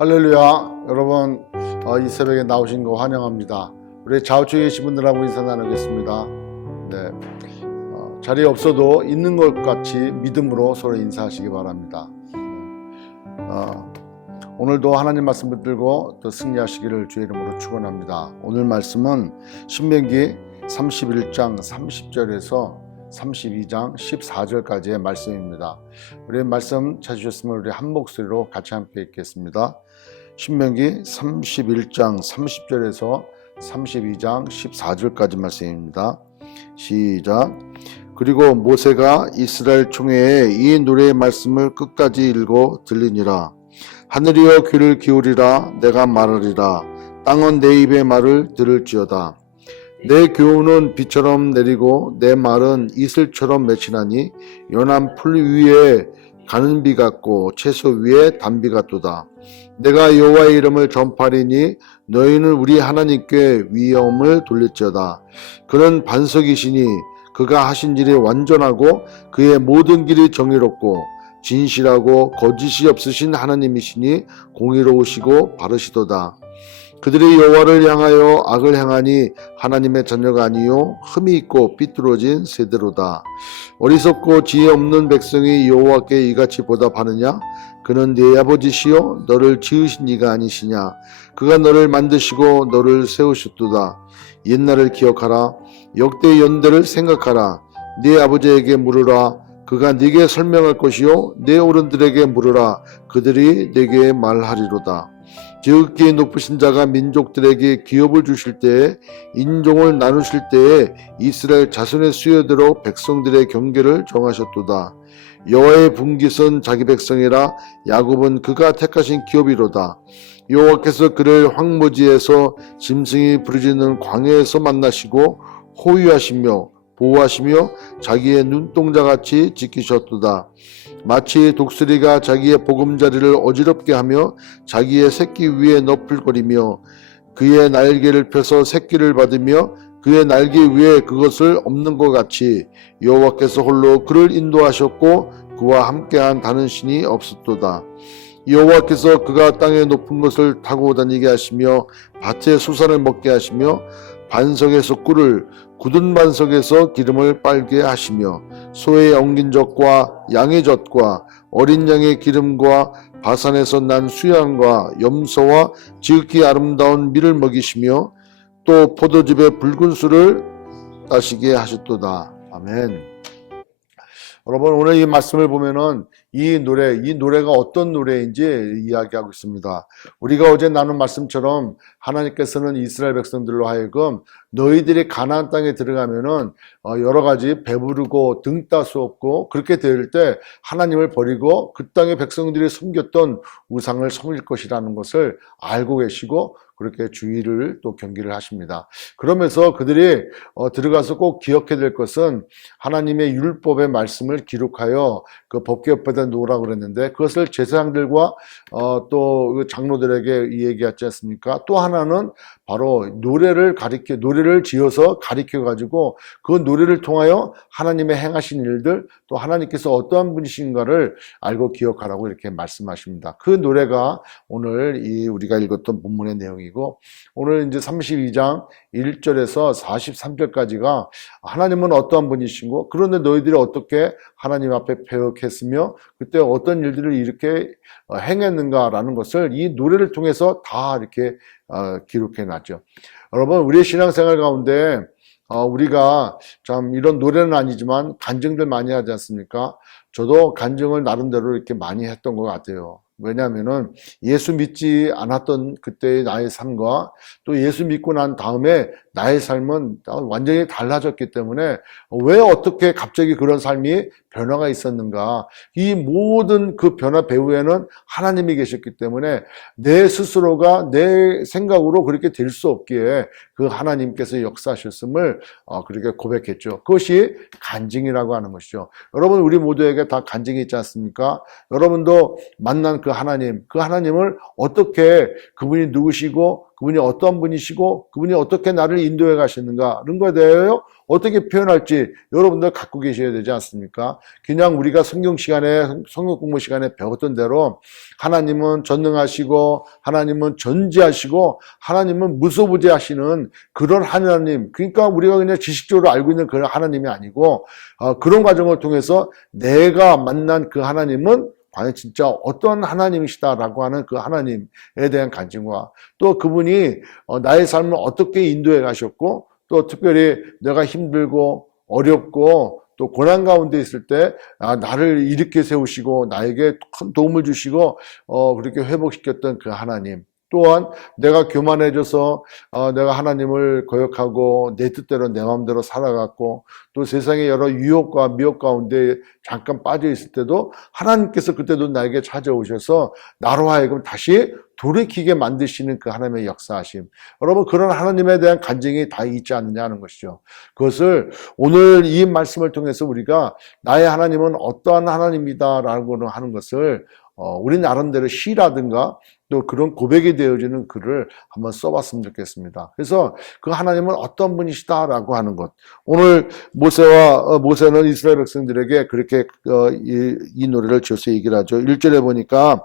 할렐루야. 여러분 이 새벽에 나오신 거 환영합니다. 우리 좌우측에 계신 분들하고 인사 나누겠습니다. 네, 자리에 없어도 있는 것 같이 믿음으로 서로 인사하시기 바랍니다. 오늘도 하나님 말씀 붙들고 또 승리하시기를 주의 이름으로 축원합니다. 오늘 말씀은 신명기 31장 30절에서 32장 14절까지의 말씀입니다. 우리 말씀 찾으셨으면 우리 한 목소리로 같이 함께 읽겠습니다. 신명기 31장 30절에서 32장 14절까지 말씀입니다. 시작. 그리고 모세가 이스라엘 총회에 이 노래의 말씀을 끝까지 읽어 들리니라. 하늘이여 귀를 기울이라. 내가 말하리라. 땅은 내 입의 말을 들을지어다. 내 교훈은 비처럼 내리고 내 말은 이슬처럼 맺히나니 연한 풀 위에 가는 비 같고 채소 위에 단비 같도다. 내가 여호와의 이름을 전파하리니 너희는 우리 하나님께 위엄을 돌릴지어다. 그는 반석이시니 그가 하신 일이 완전하고 그의 모든 길이 정의롭고 진실하고 거짓이 없으신 하나님이시니 공의로우시고 바르시도다. 그들이 여호와를 향하여 악을 행하니 하나님의 자녀가 아니요 흠이 있고 삐뚤어진 세대로다. 어리석고 지혜 없는 백성이 여호와께 이같이 보답하느냐? 그는 네 아버지시요 너를 지으신 이가 아니시냐? 그가 너를 만드시고 너를 세우셨도다. 옛날을 기억하라. 역대 연대를 생각하라. 네 아버지에게 물으라. 그가 네게 설명할 것이요 네 어른들에게 물으라. 그들이 네게 말하리로다. 지극히 높으신 자가 민족들에게 기업을 주실 때에 인종을 나누실 때에 이스라엘 자손의 수요대로 백성들의 경계를 정하셨도다. 여호와의 분깃은 자기 백성이라. 야곱은 그가 택하신 기업이로다. 여호와께서 그를 황무지에서 짐승이 부르짖는 광야에서 만나시고 호위하시며 보호하시며 자기의 눈동자같이 지키셨도다. 마치 독수리가 자기의 보금자리를 어지럽게 하며 자기의 새끼 위에 너풀거리며 그의 날개를 펴서 새끼를 받으며 그의 날개 위에 그것을 엎는 것 같이 여호와께서 홀로 그를 인도하셨고 그와 함께한 다른 신이 없었도다. 여호와께서 그가 땅의 높은 것을 타고 다니게 하시며 밭의 수산을 먹게 하시며 반석에서 꿀을 굳은 반석에서 기름을 빨게 하시며 소의 엉긴 젖과 양의 젖과 어린 양의 기름과 바산에서 난 수양과 염소와 지극히 아름다운 밀을 먹이시며 또 포도즙의 붉은 술을 따시게 하셨도다. 아멘. 여러분 오늘 이 말씀을 보면은 이 노래가 어떤 노래인지 이야기하고 있습니다. 우리가 어제 나눈 말씀처럼 하나님께서는 이스라엘 백성들로 하여금 너희들이 가나안 땅에 들어가면은 여러 가지 배부르고 등 따 수 없고 그렇게 될 때 하나님을 버리고 그 땅의 백성들이 섬겼던 우상을 섬길 것이라는 것을 알고 계시고 그렇게 주의를 또 경계를 하십니다. 그러면서 그들이 들어가서 꼭 기억해야 될 것은 하나님의 율법의 말씀을 기록하여 그 법궤 옆에다 놓으라고 그랬는데 그것을 제사장들과 또 장로들에게 얘기하지 않습니까? 또 하나는 바로 노래를 지어서 가리켜 가지고 그 노래를 통하여 하나님의 행하신 일들 또 하나님께서 어떠한 분이신가를 알고 기억하라고 이렇게 말씀하십니다. 그 노래가 오늘 우리가 읽었던 본문의 내용이고 오늘 이제 32장 1절에서 43절까지가 하나님은 어떠한 분이신고 그런데 너희들이 어떻게 하나님 앞에 패역했으며 그때 어떤 일들을 이렇게 행했는가라는 것을 이 노래를 통해서 다 이렇게 기록해 놨죠. 여러분 우리의 신앙생활 가운데 우리가 참 이런 노래는 아니지만 간증들 많이 하지 않습니까? 저도 간증을 나름대로 이렇게 많이 했던 것 같아요. 왜냐하면은 예수 믿지 않았던 그때의 나의 삶과 또 예수 믿고 난 다음에 나의 삶은 완전히 달라졌기 때문에 왜 어떻게 갑자기 그런 삶이 변화가 있었는가, 이 모든 그 변화 배후에는 하나님이 계셨기 때문에 내 스스로가 내 생각으로 그렇게 될 수 없기에 그 하나님께서 역사하셨음을 그렇게 고백했죠. 그것이 간증이라고 하는 것이죠. 여러분 우리 모두에게 다 간증이 있지 않습니까? 여러분도 만난 그 하나님을 어떻게 그분이 누구시고 그분이 어떤 분이시고 그분이 어떻게 나를 인도해 가시는가 그런 거에 대하여 어떻게 표현할지 여러분들 갖고 계셔야 되지 않습니까? 그냥 우리가 성경 공부 시간에 배웠던 대로 하나님은 전능하시고 하나님은 전지하시고 하나님은 무소부재하시는 그런 하나님, 그러니까 우리가 그냥 지식적으로 알고 있는 그런 하나님이 아니고 그런 과정을 통해서 내가 만난 그 하나님은 과연 진짜 어떤 하나님이시다라고 하는 그 하나님에 대한 간증과 또 그분이 나의 삶을 어떻게 인도해 가셨고 또 특별히 내가 힘들고 어렵고 또 고난 가운데 있을 때 나를 일으켜 세우시고 나에게 큰 도움을 주시고 그렇게 회복시켰던 그 하나님, 또한 내가 교만해져서 내가 하나님을 거역하고 내 뜻대로 내 마음대로 살아갔고 또 세상의 여러 유혹과 미혹 가운데 잠깐 빠져 있을 때도 하나님께서 그때도 나에게 찾아오셔서 나로 하여금 다시 돌이키게 만드시는 그 하나님의 역사하심, 여러분 그런 하나님에 대한 간증이 다 있지 않느냐는 것이죠. 그것을 오늘 이 말씀을 통해서 우리가 나의 하나님은 어떠한 하나님이다라고 하는 것을 우리 나름대로 시라든가 또 그런 고백이 되어지는 글을 한번 써봤으면 좋겠습니다. 그래서 그 하나님은 어떤 분이시다라고 하는 것, 오늘 모세는 이스라엘 백성들에게 그렇게 이 노래를 지어서 얘기를 하죠. 1절에 보니까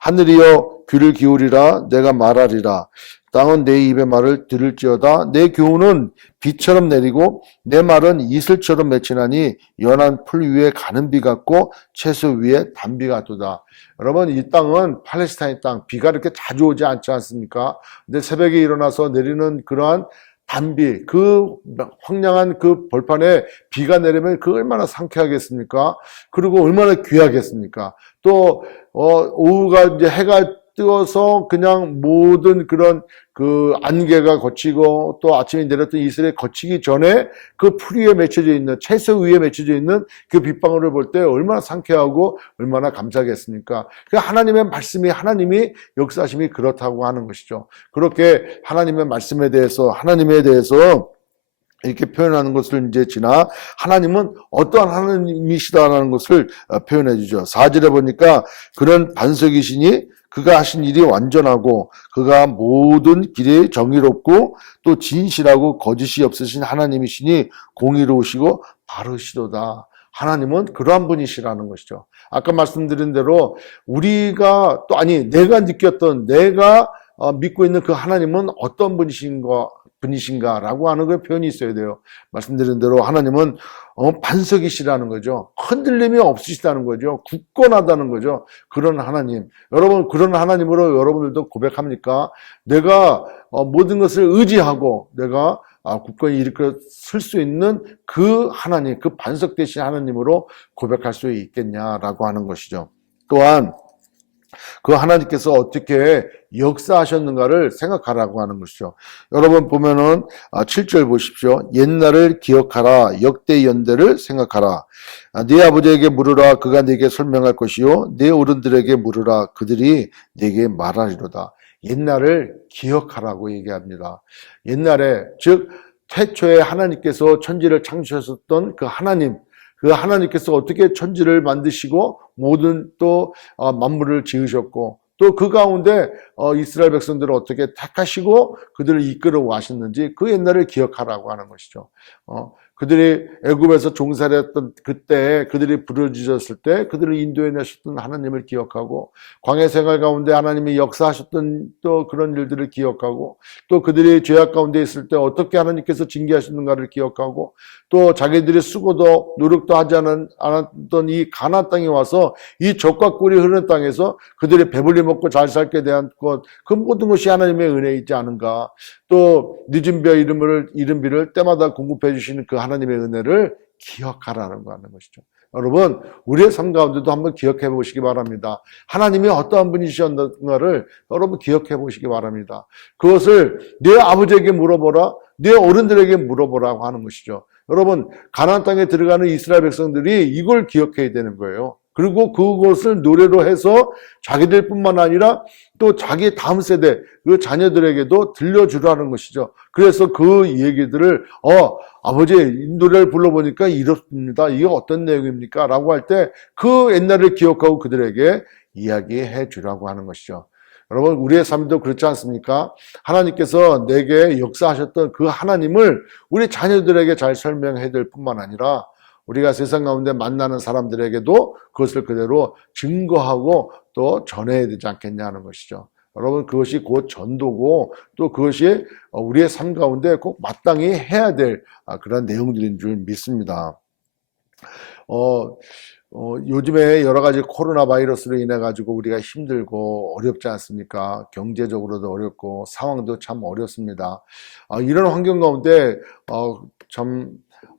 하늘이여 귀를 기울이라 내가 말하리라 땅은 내 입의 말을 들을지어다 내 교훈은 비처럼 내리고 내 말은 이슬처럼 맺히나니 연한 풀 위에 가는 비 같고 채소 위에 단비 같도다. 여러분 이 땅은 팔레스타인 땅, 비가 이렇게 자주 오지 않지 않습니까? 근데 새벽에 일어나서 내리는 그러한 단비, 그 황량한 그 벌판에 비가 내리면 그 얼마나 상쾌하겠습니까? 그리고 얼마나 귀하겠습니까? 또 오후가 이제 해가 뜨어서 그냥 모든 그런 그 안개가 걷히고 또 아침에 내렸던 이슬에 걷히기 전에 그 풀 위에 맺혀져 있는 채소 위에 맺혀져 있는 그 빗방울을 볼 때 얼마나 상쾌하고 얼마나 감사하겠습니까? 그 하나님의 말씀이, 하나님이 역사하심이 그렇다고 하는 것이죠. 그렇게 하나님의 말씀에 대해서, 하나님에 대해서 이렇게 표현하는 것을 이제 지나 하나님은 어떠한 하나님이시다라는 것을 표현해 주죠. 4절에 보니까 그런 반석이시니 그가 하신 일이 완전하고 그가 모든 길이 정의롭고 또 진실하고 거짓이 없으신 하나님이시니 공의로우시고 바르시도다. 하나님은 그러한 분이시라는 것이죠. 아까 말씀드린 대로 우리가 또 내가 느꼈던, 내가 믿고 있는 그 하나님은 어떤 분이신가라고 하는 그 표현이 있어야 돼요. 말씀드린 대로 하나님은 반석이시라는 거죠. 흔들림이 없으시다는 거죠. 굳건하다는 거죠. 그런 하나님. 여러분 그런 하나님으로 여러분들도 고백합니까? 내가 모든 것을 의지하고 내가 굳건히 일으켜 쓸 수 있는 그 하나님, 그 반석 되신 하나님으로 고백할 수 있겠냐라고 하는 것이죠. 또한 그 하나님께서 어떻게 역사하셨는가를 생각하라고 하는 것이죠. 여러분 보면은 7절 보십시오. 옛날을 기억하라 역대 연대를 생각하라. 네 아버지에게 물으라 그가 네게 설명할 것이요 네 어른들에게 물으라 그들이 네게 말하리로다. 옛날을 기억하라고 얘기합니다. 옛날에 즉 태초에 하나님께서 천지를 창조하셨던 그 하나님, 그 하나님께서 어떻게 천지를 만드시고 모든 또 만물을 지으셨고 또 그 가운데 이스라엘 백성들을 어떻게 택하시고 그들을 이끌어 가셨는지 그 옛날을 기억하라고 하는 것이죠. 그들이 애굽에서 종살이했던 그때 그들이 부르짖었을 때 그들을 인도해 내셨던 하나님을 기억하고 광야 생활 가운데 하나님이 역사하셨던 또 그런 일들을 기억하고 또 그들이 죄악 가운데 있을 때 어떻게 하나님께서 징계하셨는가를 기억하고 또 자기들이 쓰고도 노력도 하지 않았던 이 가나안 땅에 와서 이 젖과 꿀이 흐르는 땅에서 그들이 배불리 먹고 잘 살게 대한 것, 그 모든 것이 하나님의 은혜이지 않은가. 또 늦은 벼 이른 비를 때마다 공급해 주시는 그 하나님의 은혜를 기억하라는 거 하는 것이죠. 여러분 우리의 삶 가운데도 한번 기억해 보시기 바랍니다. 하나님이 어떠한 분이셨는가를 여러분 기억해 보시기 바랍니다. 그것을 내 아버지에게 물어보라, 내 어른들에게 물어보라고 하는 것이죠. 여러분 가나안 땅에 들어가는 이스라엘 백성들이 이걸 기억해야 되는 거예요. 그리고 그것을 노래로 해서 자기들뿐만 아니라 또 자기 다음 세대 그 자녀들에게도 들려주라는 것이죠. 그래서 그 얘기들을 아버지 이 노래를 불러보니까 이렇습니다. 이게 어떤 내용입니까? 라고 할 때 그 옛날을 기억하고 그들에게 이야기해 주라고 하는 것이죠. 여러분 우리의 삶도 그렇지 않습니까? 하나님께서 내게 역사하셨던 그 하나님을 우리 자녀들에게 잘 설명해야 될 뿐만 아니라 우리가 세상 가운데 만나는 사람들에게도 그것을 그대로 증거하고 또 전해야 되지 않겠냐는 것이죠. 여러분 그것이 곧 전도고 또 그것이 우리의 삶 가운데 꼭 마땅히 해야 될 그런 내용들인 줄 믿습니다. 요즘에 여러 가지 코로나 바이러스로 인해 가지고 우리가 힘들고 어렵지 않습니까? 경제적으로도 어렵고 상황도 참 어렵습니다. 이런 환경 가운데 참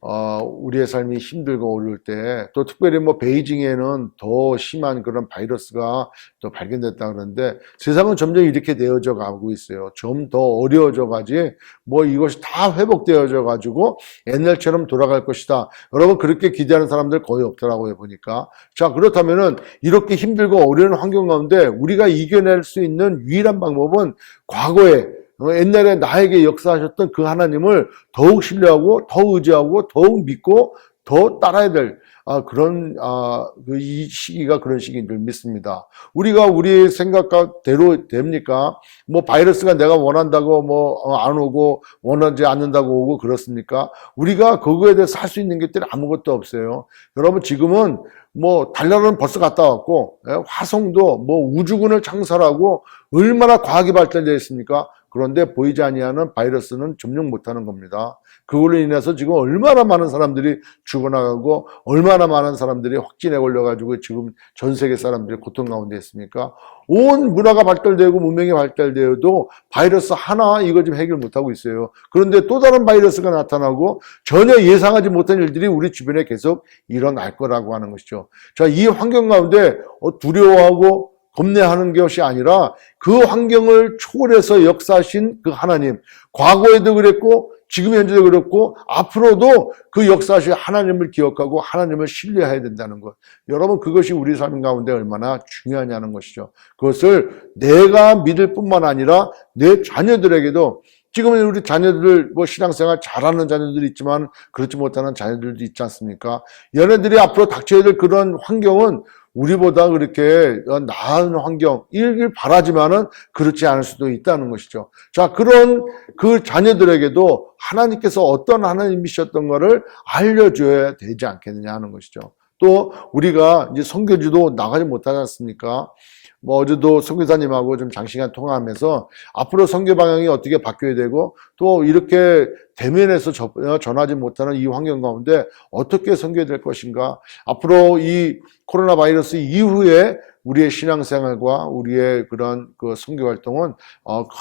우리의 삶이 힘들고 어려울 때 또 특별히 뭐 베이징에는 더 심한 그런 바이러스가 또 발견됐다 그러는데 세상은 점점 이렇게 되어져 가고 있어요. 좀 더 어려워져 가지 뭐 이것이 다 회복되어져 가지고 옛날처럼 돌아갈 것이다. 여러분 그렇게 기대하는 사람들 거의 없더라고요 보니까. 자 그렇다면은 이렇게 힘들고 어려운 환경 가운데 우리가 이겨낼 수 있는 유일한 방법은 과거에 옛날에 나에게 역사하셨던 그 하나님을 더욱 신뢰하고 더욱 의지하고 더욱 믿고 더 따라야 될 그런 이 시기가 그런 시기인 줄 믿습니다. 우리가 우리 생각대로 됩니까? 뭐 바이러스가 내가 원한다고 뭐 안 오고 원하지 않는다고 오고 그렇습니까? 우리가 그거에 대해서 할 수 있는 것들이 아무것도 없어요. 여러분 지금은 뭐 달나라는 벌써 갔다 왔고 화성도 뭐 우주군을 창설하고 얼마나 과학이 발달되어 있습니까? 그런데 보이지 아니하는 바이러스는 점령 못하는 겁니다. 그걸로 인해서 지금 얼마나 많은 사람들이 죽어나가고 얼마나 많은 사람들이 확진에 걸려가지고 지금 전 세계 사람들이 고통 가운데 있습니까? 온 문화가 발달되고 문명이 발달되어도 바이러스 하나 이거 좀 해결 못하고 있어요. 그런데 또 다른 바이러스가 나타나고 전혀 예상하지 못한 일들이 우리 주변에 계속 일어날 거라고 하는 것이죠. 자, 이 환경 가운데 두려워하고 겁내하는 것이 아니라 그 환경을 초월해서 역사하신 그 하나님, 과거에도 그랬고 지금 현재도 그렇고 앞으로도 그 역사하신 하나님을 기억하고 하나님을 신뢰해야 된다는 것. 여러분 그것이 우리 삶 가운데 얼마나 중요하냐는 것이죠. 그것을 내가 믿을 뿐만 아니라 내 자녀들에게도 지금은 우리 자녀들 뭐 신앙생활 잘하는 자녀들이 있지만 그렇지 못하는 자녀들도 있지 않습니까? 얘네들이 앞으로 닥쳐야 될 그런 환경은 우리보다 그렇게 나은 환경이길 바라지만은 그렇지 않을 수도 있다는 것이죠. 자, 그런 그 자녀들에게도 하나님께서 어떤 하나님이셨던 것을 알려줘야 되지 않겠느냐 하는 것이죠. 또 우리가 이제 선교지도 나가지 못하지 않습니까? 뭐 어제도 선교사님하고 좀 장시간 통화하면서 앞으로 선교 방향이 어떻게 바뀌어야 되고 또 이렇게 대면에서 전하지 못하는 이 환경 가운데 어떻게 선교해야 될 것인가, 앞으로 이 코로나 바이러스 이후에 우리의 신앙생활과 우리의 그런 그 선교 활동은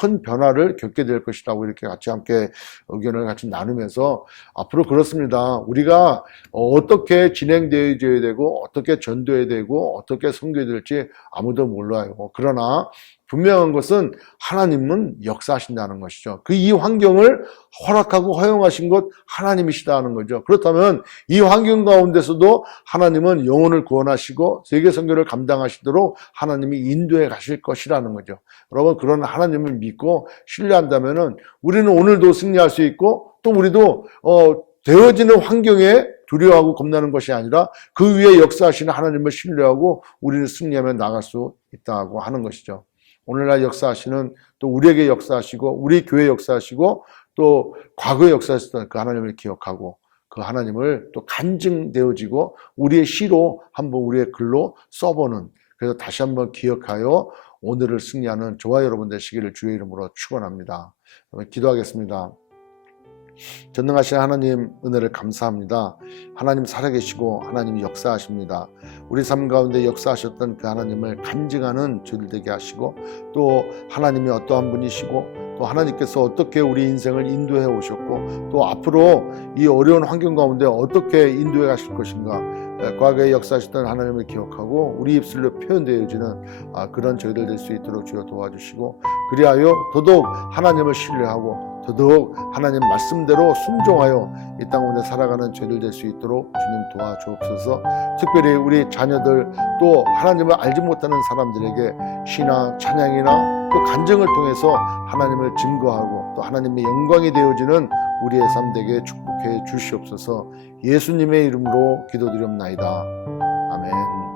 큰 변화를 겪게 될 것이라고 이렇게 같이 함께 의견을 같이 나누면서 앞으로 그렇습니다. 우리가 어떻게 진행되어야 되고 어떻게 전도해야 되고 어떻게 선교해야 될지 아무도 몰라요. 그러나 분명한 것은 하나님은 역사하신다는 것이죠. 그 이 환경을 허락하고 허용하신 것 하나님이시다는 거죠. 그렇다면 이 환경 가운데서도 하나님은 영혼을 구원하시고 세계 선교를 감당하시도록 하나님이 인도해 가실 것이라는 거죠. 여러분 그런 하나님을 믿고 신뢰한다면은 우리는 오늘도 승리할 수 있고 또 우리도 되어지는 환경에 두려워하고 겁나는 것이 아니라 그 위에 역사하시는 하나님을 신뢰하고 우리는 승리하며 나갈 수 있다고 하는 것이죠. 오늘날 역사하시는 또 우리에게 역사하시고 우리 교회 역사하시고 또 과거에 역사하셨던 그 하나님을 기억하고 그 하나님을 또 간증되어지고 우리의 시로 한번 우리의 글로 써보는, 그래서 다시 한번 기억하여 오늘을 승리하는 저와 여러분 되시기를 주의 이름으로 축원합니다. 기도하겠습니다. 전능하신 하나님 은혜를 감사합니다. 하나님 살아계시고 하나님이 역사하십니다. 우리 삶 가운데 역사하셨던 그 하나님을 간증하는 저들 되게 하시고 또 하나님이 어떠한 분이시고 또 하나님께서 어떻게 우리 인생을 인도해 오셨고 또 앞으로 이 어려운 환경 가운데 어떻게 인도해 가실 것인가, 과거에 역사하셨던 하나님을 기억하고 우리 입술로 표현되어지는 그런 저희들 될 수 있도록 주여 도와주시고 그리하여 더더욱 하나님을 신뢰하고 더더욱 하나님 말씀대로 순종하여 이 땅 가운데 살아가는 저희들 될 수 있도록 주님 도와주옵소서. 특별히 우리 자녀들 또 하나님을 알지 못하는 사람들에게 시나 찬양이나 또 간증을 통해서 하나님을 증거하고 또 하나님의 영광이 되어지는 우리의 삶 되게 축복해 주시옵소서. 예수님의 이름으로 기도드립나이다. 아멘.